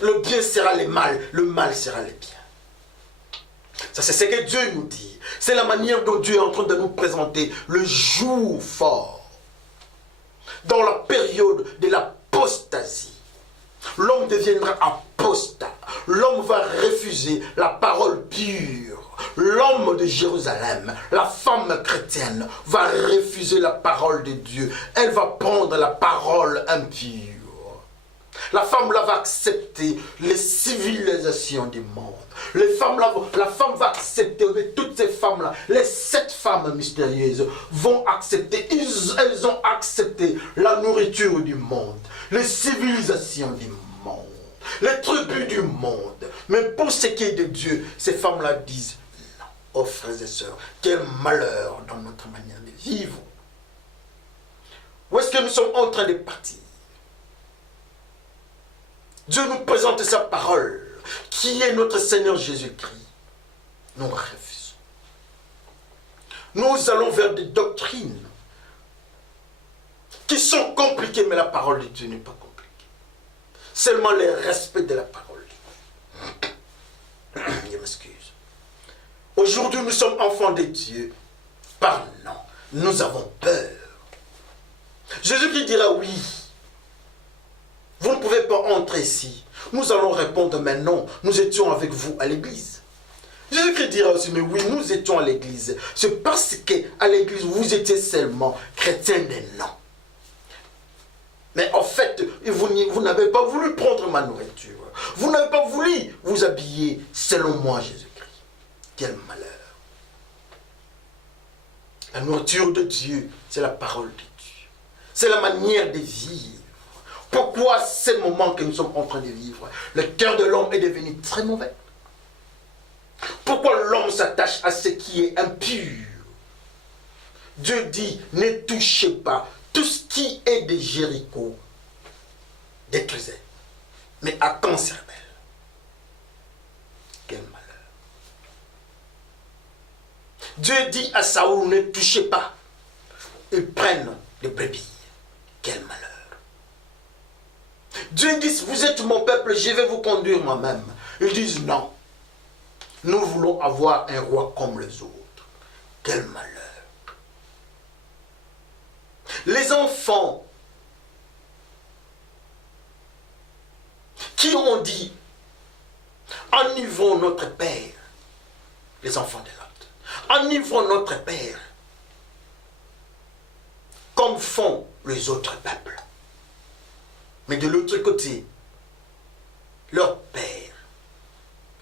Le bien sera le mal sera le bien. Ça, c'est ce que Dieu nous dit. C'est la manière dont Dieu est en train de nous présenter le jour fort. Dans la période de l'apostasie, l'homme deviendra apostat. L'homme va refuser la parole pure. L'homme de Jérusalem, la femme chrétienne, va refuser la parole de Dieu. Elle va prendre la parole impure. La femme là va accepter les civilisations du monde. La femme va accepter, toutes ces femmes-là, les 7 femmes mystérieuses vont accepter, elles ont accepté la nourriture du monde, les civilisations du monde, les tribus du monde. Mais pour ce qui est de Dieu, ces femmes-là disent, non, oh frères et sœurs, quel malheur dans notre manière de vivre. Où est-ce que nous sommes en train de partir? Dieu nous présente sa parole, qui est notre Seigneur Jésus-Christ. Nous refusons. Nous allons vers des doctrines qui sont compliquées, mais la parole de Dieu n'est pas compliquée. Seulement le respect de la parole de Dieu. Je m'excuse. Aujourd'hui, nous sommes enfants de Dieu. Parlons. Nous avons peur. Jésus-Christ dira oui. Vous ne pouvez pas entrer ici. Nous allons répondre, mais non, nous étions avec vous à l'église. Jésus-Christ dira aussi, mais oui, nous étions à l'église. C'est parce qu'à l'église, vous étiez seulement chrétiens de nom. Mais en fait, vous n'avez pas voulu prendre ma nourriture. Vous n'avez pas voulu vous habiller selon moi, Jésus-Christ. Quel malheur. La nourriture de Dieu, c'est la parole de Dieu. C'est la manière de vivre. Pourquoi ces moments que nous sommes en train de vivre, le cœur de l'homme est devenu très mauvais? Pourquoi l'homme s'attache à ce qui est impur? Dieu dit, ne touchez pas tout ce qui est de Jéricho, détruisez, mais à conserver. Quel malheur. Dieu dit à Saoul, ne touchez pas. Ils prennent des brebis. Quel malheur. Dieu dit, vous êtes mon peuple, je vais vous conduire moi-même. Ils disent non. Nous voulons avoir un roi comme les autres. Quel malheur. Les enfants qui ont dit, enivrons notre Père, les enfants de Lot, enivrons notre Père, comme font les autres peuples. Mais de l'autre côté, leur père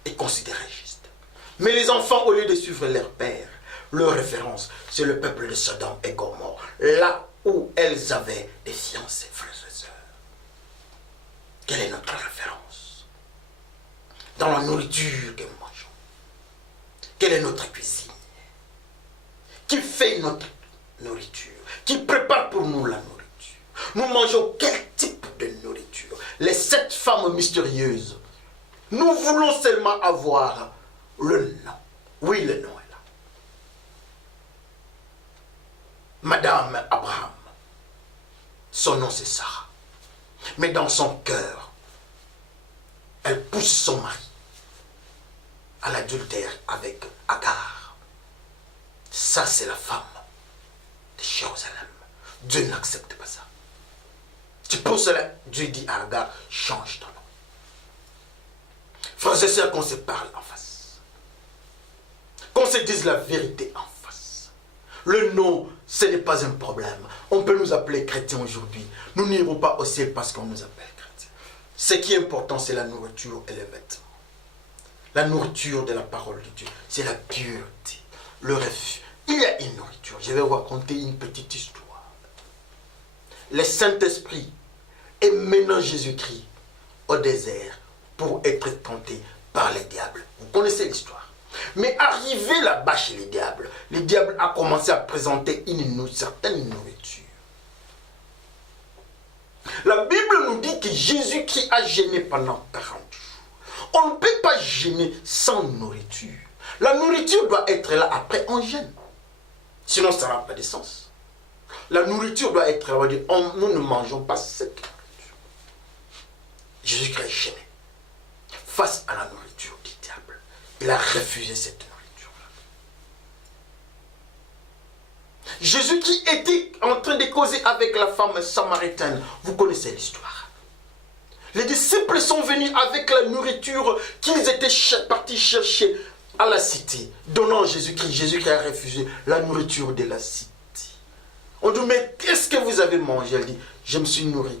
est considéré juste. Mais les enfants, au lieu de suivre leur père, leur référence, c'est le peuple de Sodome et Gomorrhe. Là où elles avaient des fiancés, frères et sœurs. Quelle est notre référence? Dans la nourriture que nous mangeons. Quelle est notre cuisine? Qui fait notre nourriture? Qui prépare pour nous la nourriture? Nous mangeons quel type de nourriture? Les 7 femmes mystérieuses. Nous voulons seulement avoir le nom. Oui, le nom est là. Madame Abraham. Son nom c'est Sarah. Mais dans son cœur, elle pousse son mari à l'adultère avec Agar. Ça, c'est la femme de Jérusalem. Dieu n'accepte pas ça. C'est pour cela Dieu dit à Agar, change ton nom. Frères et sœurs, qu'on se parle en face. Qu'on se dise la vérité en face. Le nom, ce n'est pas un problème. On peut nous appeler chrétiens aujourd'hui. Nous n'irons pas au ciel parce qu'on nous appelle chrétiens. Ce qui est important, c'est la nourriture et les vêtements. La nourriture de la parole de Dieu, c'est la pureté, le refus. Il y a une nourriture. Je vais vous raconter une petite histoire. Le Saint-Esprit est menant Jésus-Christ au désert pour être tenté par les diables. Vous connaissez l'histoire. Mais arrivé là-bas chez les diables, le diable a commencé à présenter une certaine nourriture. La Bible nous dit que Jésus-Christ a jeûné pendant 40 jours. On ne peut pas jeûner sans nourriture. La nourriture doit être là après on jeûne. Sinon ça n'a pas de sens. La nourriture doit être là. Nous ne mangeons pas cette nourriture. Jésus-Christ a jeûné. Il a refusé cette nourriture-là. Jésus qui était en train de causer avec la femme samaritaine, vous connaissez l'histoire. Les disciples sont venus avec la nourriture qu'ils étaient partis chercher à la cité, donnant Jésus-Christ. Jésus-Christ a refusé la nourriture de la cité. On dit, mais qu'est-ce que vous avez mangé? Elle dit, je me suis nourri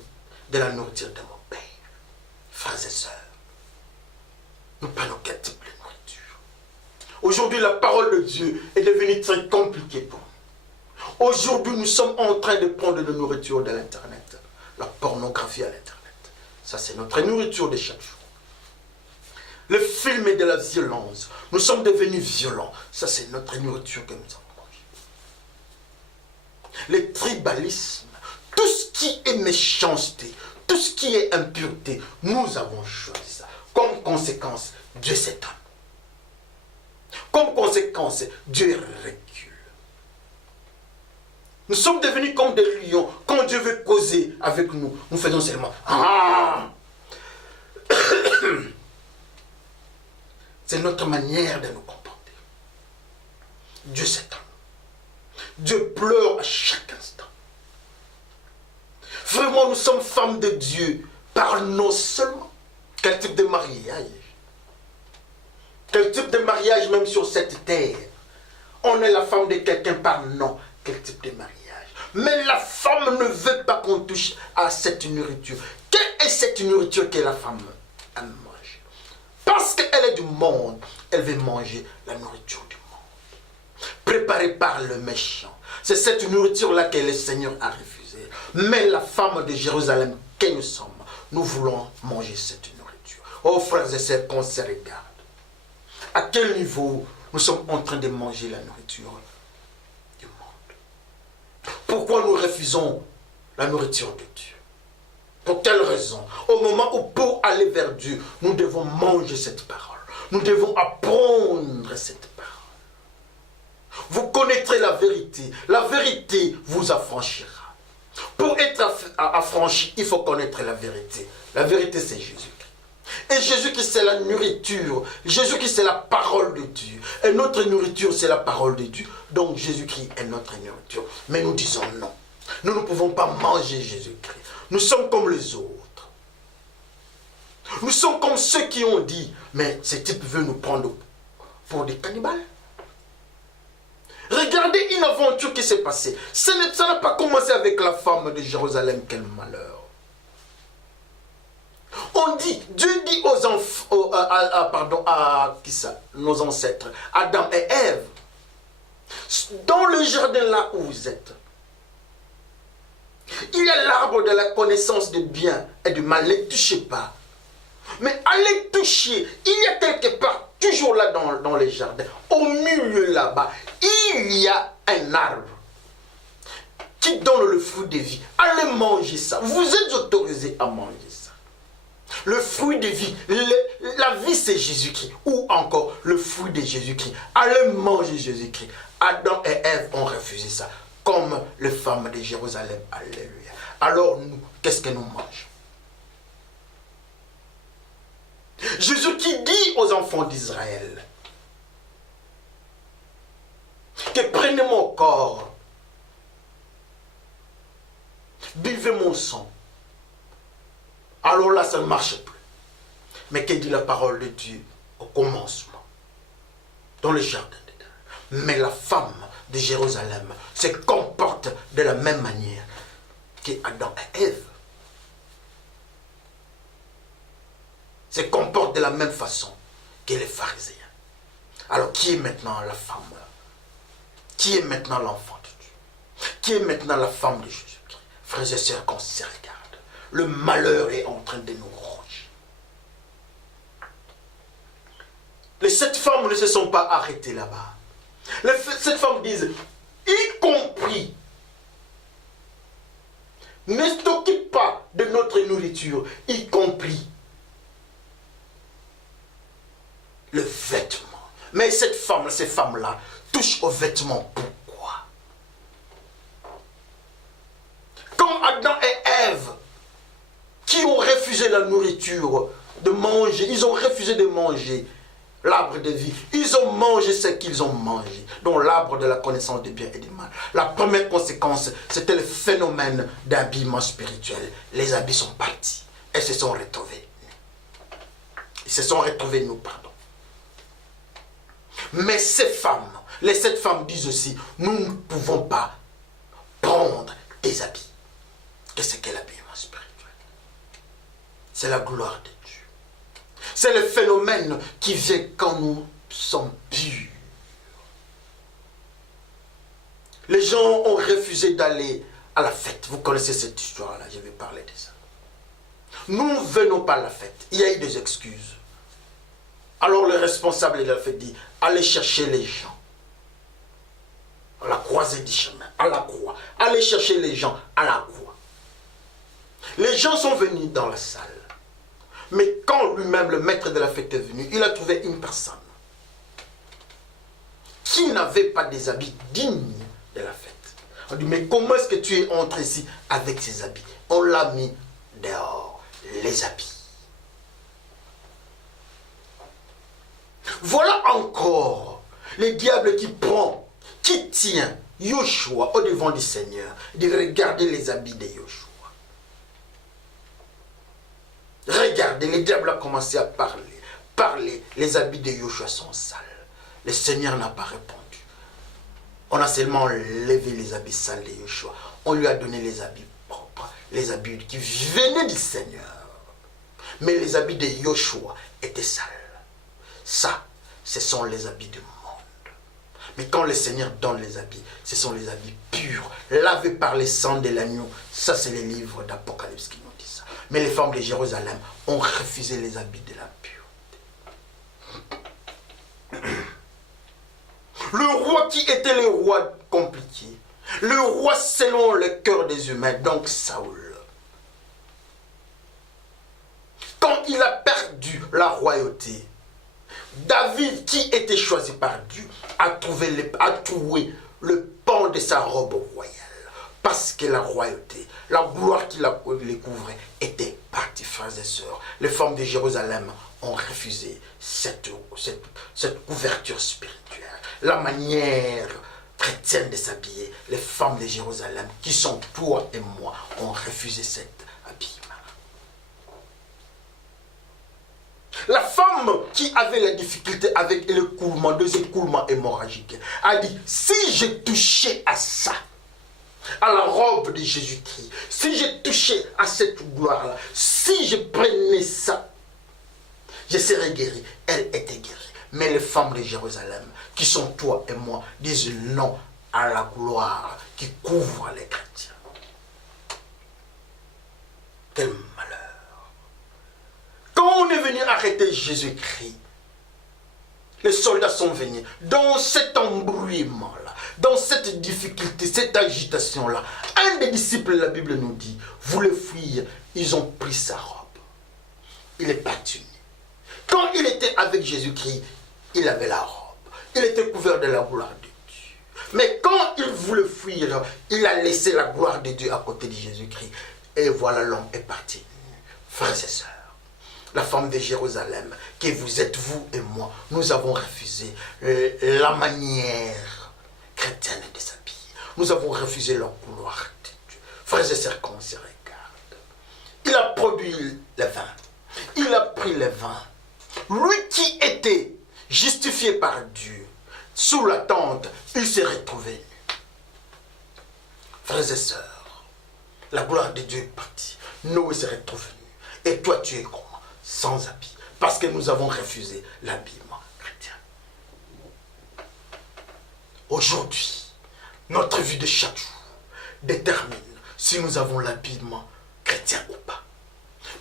de la nourriture de mon Père. Frères et sœurs, nous prenons quel type de nourriture? Aujourd'hui, la parole de Dieu est devenue très compliquée pour nous. Aujourd'hui, nous sommes en train de prendre de la nourriture de l'Internet. La pornographie à l'Internet. Ça, c'est notre nourriture de chaque jour. Le film est de la violence. Nous sommes devenus violents. Ça, c'est notre nourriture que nous avons mangée. Le tribalisme, tout ce qui est méchanceté, tout ce qui est impureté, nous avons choisi ça. Comme conséquence, Dieu s'étonne. Comme conséquence, Dieu recule. Nous sommes devenus comme des lions. Quand Dieu veut causer avec nous, nous faisons seulement ah. C'est notre manière de nous comporter. Dieu s'étonne. Dieu pleure à chaque instant. Vraiment, nous sommes femmes de Dieu par nous seulement. Quel type de mariage? Quel type de mariage même sur cette terre? On est la femme de quelqu'un par non. Quel type de mariage? Mais la femme ne veut pas qu'on touche à cette nourriture. Quelle est cette nourriture que la femme aime manger? Parce qu'elle est du monde, elle veut manger la nourriture du monde. Préparée par le méchant. C'est cette nourriture-là que le Seigneur a refusée. Mais la femme de Jérusalem que nous sommes, nous voulons manger cette nourriture. Oh frères et sœurs, qu'on se regarde. À quel niveau nous sommes en train de manger la nourriture du monde? Pourquoi nous refusons la nourriture de Dieu? Pour quelle raison? Au moment où pour aller vers Dieu, nous devons manger cette parole. Nous devons apprendre cette parole. Vous connaîtrez la vérité. La vérité vous affranchira. Pour être affranchi, il faut connaître la vérité. La vérité, c'est Jésus. Et Jésus-Christ, c'est la nourriture. Jésus-Christ, c'est la parole de Dieu. Et notre nourriture, c'est la parole de Dieu. Donc, Jésus-Christ est notre nourriture. Mais nous disons non. Nous ne pouvons pas manger Jésus-Christ. Nous sommes comme les autres. Nous sommes comme ceux qui ont dit, mais ce type veut nous prendre pour des cannibales. Regardez une aventure qui s'est passée. Ça n'a pas commencé avec la femme de Jérusalem. Quel malheur. On dit, Dieu dit aux enfants, qui ça, nos ancêtres, Adam et Ève, dans le jardin là où vous êtes, il y a l'arbre de la connaissance du bien et du mal. Ne les touchez pas. Mais allez toucher. Il y a quelque part, toujours là dans les jardins, au milieu là-bas, il y a un arbre qui donne le fruit de vie. Allez manger ça. Vous êtes autorisés à manger ça. Le fruit de vie. La vie, c'est Jésus-Christ. Ou encore le fruit de Jésus-Christ. Allez manger Jésus-Christ. Adam et Ève ont refusé ça. Comme les femmes de Jérusalem. Alléluia. Alors nous, qu'est-ce que nous mangeons? Jésus qui dit aux enfants d'Israël que prenez mon corps, buvez mon sang. Alors là, ça ne marche plus. Mais que dit la parole de Dieu au commencement, dans le jardin d'Éden? Mais la femme de Jérusalem se comporte de la même manière que Adam et Ève. Se comporte de la même façon que les pharisiens. Alors qui est maintenant la femme? Qui est maintenant l'enfant de Dieu? Qui est maintenant la femme de Jésus-Christ? Frères et sœurs, qu'on se regarde. Le malheur est en train de nous ronger. Les 7 femmes ne se sont pas arrêtées là-bas. Les 7 femmes disent, y compris, ne t'occupe pas de notre nourriture, y compris le vêtement. Mais ces femmes-là, touchent aux vêtements. Pourquoi? Comme Adam et Ève, qui ont refusé la nourriture, de manger, ils ont refusé de manger l'arbre de vie. Ils ont mangé ce qu'ils ont mangé, dont l'arbre de la connaissance du bien et du mal. La première conséquence, c'était le phénomène d'habillement spirituel. Les habits sont partis et se sont retrouvés. Ils se sont retrouvés nous, pardon. Mais ces femmes, les 7 femmes disent aussi, nous ne pouvons pas prendre des habits. Qu'est-ce qu'est l'habillement spirituel? C'est la gloire de Dieu. C'est le phénomène qui vient quand nous sommes purs. Les gens ont refusé d'aller à la fête. Vous connaissez cette histoire-là, je vais parler de ça. Nous ne venons pas à la fête. Il y a eu des excuses. Alors le responsable de la fête dit, allez chercher les gens à la croisée du chemin, à la croix. Allez chercher les gens à la croix. Les gens sont venus dans la salle. Mais quand lui-même, le maître de la fête est venu, il a trouvé une personne qui n'avait pas des habits dignes de la fête. On dit, mais comment est-ce que tu es entré ici avec ces habits? On l'a mis dehors, les habits. Voilà encore le diable qui tient Yoshua au devant du Seigneur, de regarder les habits de Yoshua. Regardez, le diable a commencé à parler. Les habits de Yoshua sont sales. Le Seigneur n'a pas répondu. On a seulement levé les habits sales de Yoshua. On lui a donné les habits propres, les habits qui venaient du Seigneur. Mais les habits de Yoshua étaient sales. Ça, ce sont les habits du monde. Mais quand le Seigneur donne les habits, ce sont les habits purs, lavés par le sang de l'agneau. Ça, c'est les livres d'Apocalypse qui nous disent ça. Mais les femmes de Jérusalem ont refusé les habits de la pureté. Le roi qui était le roi compliqué, le roi selon le cœur des humains, donc Saül. Quand il a perdu la royauté, David, qui était choisi par Dieu, a trouvé le pan de sa robe royale. Parce que la royauté, la gloire qui les couvrait, était partie, frères et sœurs. Les femmes de Jérusalem ont refusé cette couverture spirituelle. La manière chrétienne de s'habiller, les femmes de Jérusalem, qui sont toi et moi, ont refusé cet habillement. La femme qui avait la difficulté avec l'écoulement, deux écoulements hémorragiques, a dit, si j'ai touché à ça, à la robe de Jésus-Christ, si j'ai touché à cette gloire-là, si je prenais ça, je serais guéri. Elle était guérie. Mais les femmes de Jérusalem, qui sont toi et moi, disent non à la gloire qui couvre les chrétiens. Quel malheur. Quand on est venu arrêter Jésus-Christ, les soldats sont venus dans cet embrouillement-là, dans cette difficulté, cette agitation-là. Un des disciples, la Bible nous dit, voulait fuir, ils ont pris sa robe. Il est battu. Quand il était avec Jésus-Christ, il avait la robe. Il était couvert de la gloire de Dieu. Mais quand il voulait fuir, il a laissé la gloire de Dieu à côté de Jésus-Christ. Et voilà, l'homme est parti. Frères et sœurs, la femme de Jérusalem, que vous êtes vous et moi, nous avons refusé la manière chrétienne de s'habiller. Nous avons refusé la gloire de Dieu. Frères et sœurs, qu'on se regarde. Il a produit le vin. Il a pris le vin. Lui qui était justifié par Dieu, sous la tente, il s'est retrouvé nu. Frères et sœurs, la gloire de Dieu est partie. Noé s'est retrouvé nu. Et toi, tu es comment? Sans habit. Parce que nous avons refusé l'habillement chrétien. Aujourd'hui, notre vie de chaque jour détermine si nous avons l'habillement chrétien ou pas.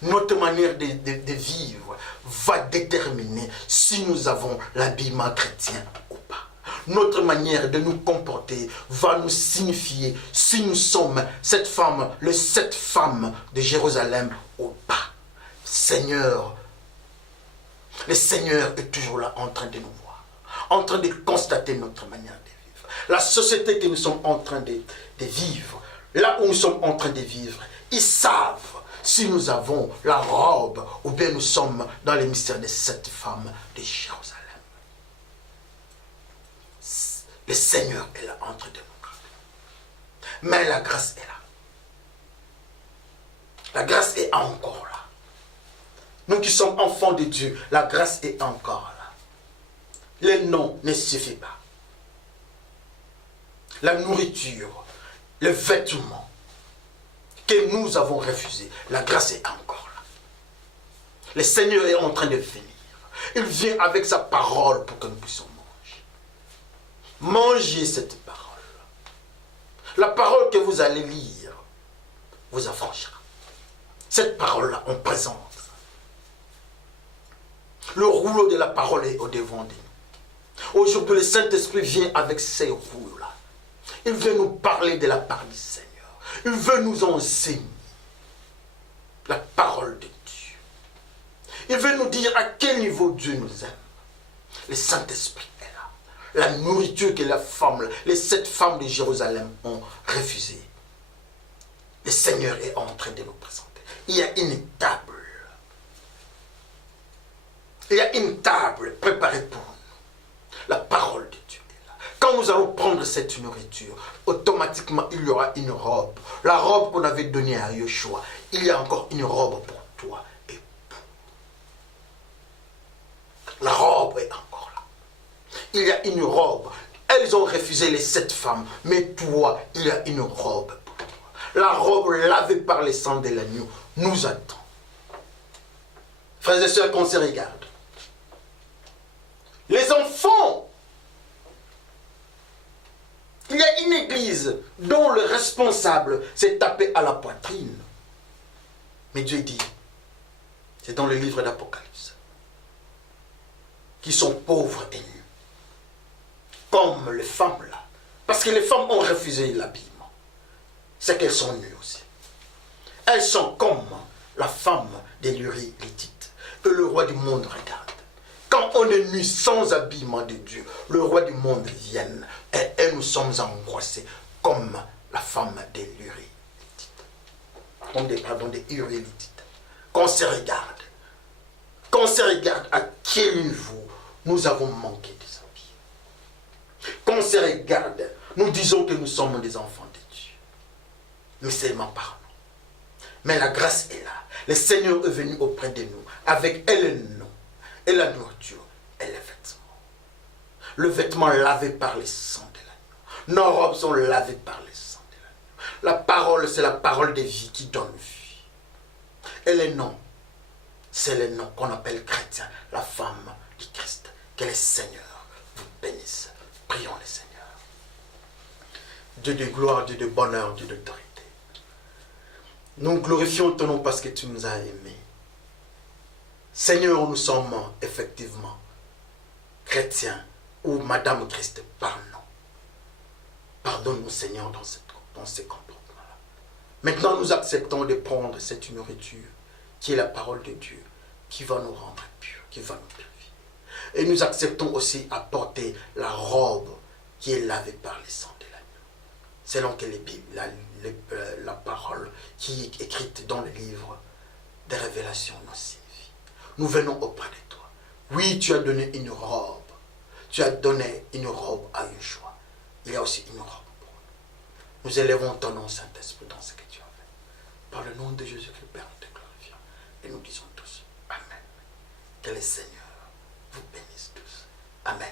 Notre manière de vivre va déterminer si nous avons l'habillement chrétien ou pas. Notre manière de nous comporter va nous signifier si nous sommes cette femme, les 7 femmes de Jérusalem ou pas. Seigneur, le Seigneur est toujours là en train de nous voir, en train de constater notre manière de vivre. La société que nous sommes en train de vivre, là où nous sommes en train de vivre, ils savent si nous avons la robe ou bien nous sommes dans les mystères de 7 femmes de Jérusalem. Le Seigneur est là entre de nous. Mais la grâce est là. La grâce est encore là. Nous qui sommes enfants de Dieu, la grâce est encore là. Les noms ne suffisent pas. La nourriture, les vêtements que nous avons refusés, la grâce est encore là. Le Seigneur est en train de venir. Il vient avec sa parole pour que nous puissions manger. Mangez cette parole. La parole que vous allez lire vous affranchira. Cette parole-là, on présente. Le rouleau de la parole est au devant de nous. Aujourd'hui, le Saint-Esprit vient avec ces rouleaux-là. Il veut nous parler de la part du Seigneur. Il veut nous enseigner la parole de Dieu. Il veut nous dire à quel niveau Dieu nous aime. Le Saint-Esprit est là. La nourriture que les 7 femmes de Jérusalem ont refusée. Le Seigneur est en train de nous présenter. Il y a une table. Il y a une table préparée pour nous. La parole de Dieu est là. Quand nous allons prendre cette nourriture, automatiquement il y aura une robe. La robe qu'on avait donnée à Yeshua. Il y a encore une robe pour toi et pour. La robe est encore là. Il y a une robe. Elles ont refusé les 7 femmes. Mais toi, il y a une robe pour toi. La robe lavée par le sang de l'agneau nous attend. Frères et sœurs, qu'on se regarde. Les enfants, il y a une église dont le responsable s'est tapé à la poitrine. Mais Dieu dit, c'est dans le livre d'Apocalypse, qui sont pauvres et nus, comme les femmes là. Parce que les femmes ont refusé l'habillement. C'est qu'elles sont nues aussi. Elles sont comme la femme de l'Uri Létite, que le roi du monde regarde. Quand on est nu sans habillement de Dieu, le roi du monde vient et nous sommes angoissés comme la femme de l'Uri Létite. Pardon, de Uri Létite. Qu'on se regarde. Qu'on se regarde à quel niveau nous avons manqué des habits. Qu'on se regarde, nous disons que nous sommes des enfants de Dieu. Nous seulement parlons. Mais la grâce est là. Le Seigneur est venu auprès de nous avec elle le nom et la nourriture et les vêtements. Le vêtement lavé par le sang de l'agneau. Nos robes sont lavées par le sang de l'agneau. La parole, c'est la parole de vie qui donne vie. Et le nom, c'est le nom qu'on appelle chrétien, la femme du Christ. Que le Seigneur vous bénisse. Prions le Seigneur. Dieu de gloire, Dieu de bonheur, Dieu d'autorité. Nous glorifions ton nom parce que tu nous as aimés. Seigneur, nous sommes effectivement chrétiens ou Madame Christ, pardon. Pardonne-nous, Seigneur, dans ces comportements-là. Maintenant, nous acceptons de prendre cette nourriture qui est la parole de Dieu, qui va nous rendre purs, qui va nous purifier. Et nous acceptons aussi à porter la robe qui est lavée par le sang de l'agneau. Selon que la parole qui est écrite dans le livre des révélations nous signifie. Nous venons auprès de toi. Oui, tu as donné une robe. Tu as donné une robe à Yeshua. Il y a aussi une robe pour nous. Nous élevons ton nom, Saint-Esprit, dans ce que tu as fait. Par le nom de Jésus-Christ, Père, nous te glorifions. Et nous disons tous Amen. Que le Seigneur vous bénisse tous. Amen.